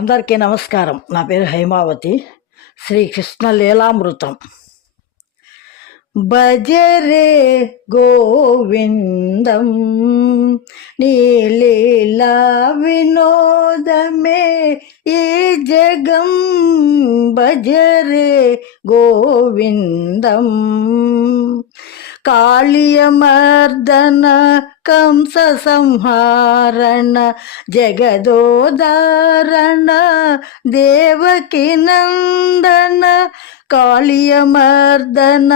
అందరికీ నమస్కారం. నా పేరు హైమావతి. శ్రీ కృష్ణ లీలామృతం. భజరే గోవిందం నీ లీలా వినోదమే ఈ జగం. భజరే గోవిందం కాళియమర్దన కంస సంహారణ జగదోదారణ దేవకి నందన. కాళియమర్దన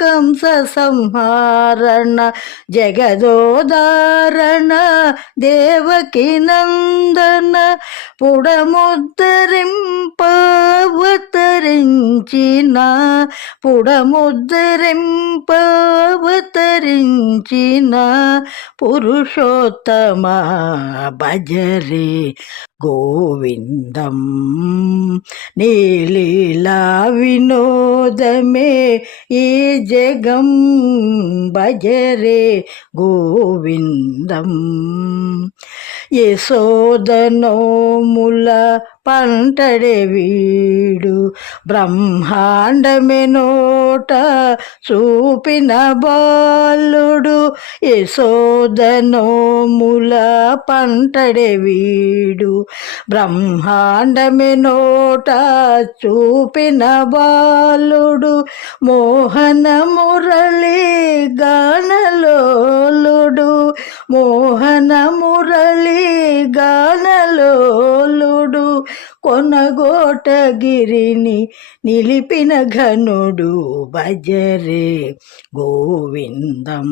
కంస సంహారణ జగదోదారణ దేవకి నందన. పుడముద్ధరింపవతరించిన పుడముద్ధరింపవతరించిన పురుషోత్తమ భజరే గోవిందం నీ లీలా వినోదమే ఈ జగం. భజరే గోవిందం యశోదనోముల పంటడే వీడు బ్రహ్మాండమే నోట చూపిన బాలుడు. యశోదనోముల పంటడే వీడు బ్రహ్మాండమే నోట చూపిన బాలుడు. మోహన మురళి గానలోలుడు మోహన మురళి గానలోలుడు. కొనగోటగిరిని నిలిపిన ఘనుడు. భజరే గోవిందం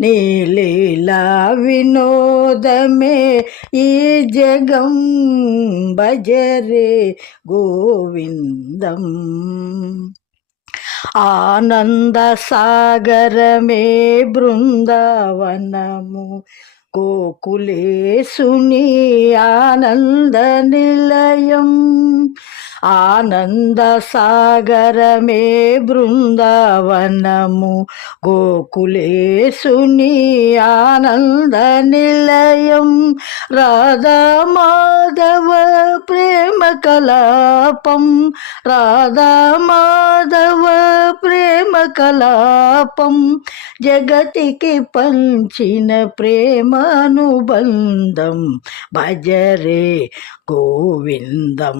నీ లీలా వినోదమే ఈ జగం. భజరే గోవిందం ఆనంద సాగరమే బృందావనము గోకులేశుని ఆనంద నిలయం. ఆనంద సాగరమే బృందావనము గోకులేశుని ఆనంద నిలయం. రాధా మాధవ ప్రేమ కలాపం రాధా మాధవ ప్రేమ కలాపం. జగతికి పంచిన ప్రేమానుబంధం. భజరే గోవిందం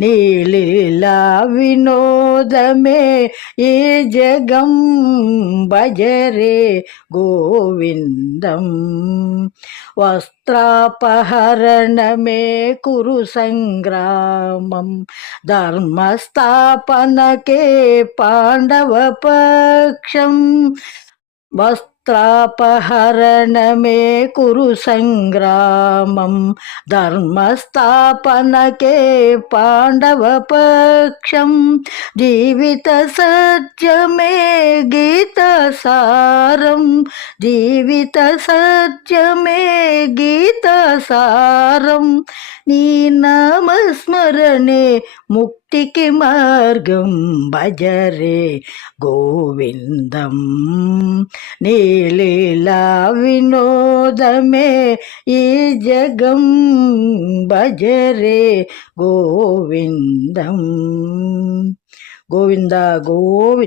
నీ లీలా వినోదమే ఈ జగం. భజరే గోవిందం వస్త్రాపహరణమే కురు సంగ్రామం. ధర్మస్థాపనకే పాండవ పక్షం. వస్త్రాపహరణమే కురు సంగ్రామం. ధర్మస్థాపనకే పాండవ పక్షం. జీవిత సత్యమే గీత సారం. జీవిత సత్యమే గీత సారం. నీ నామస్మరణే ముక్తికి మార్గం. భజరే గోవిందం నీ లీలా వినోదమే ఈ జగం. భజరే గోవిందం. గోవింద గోవింద.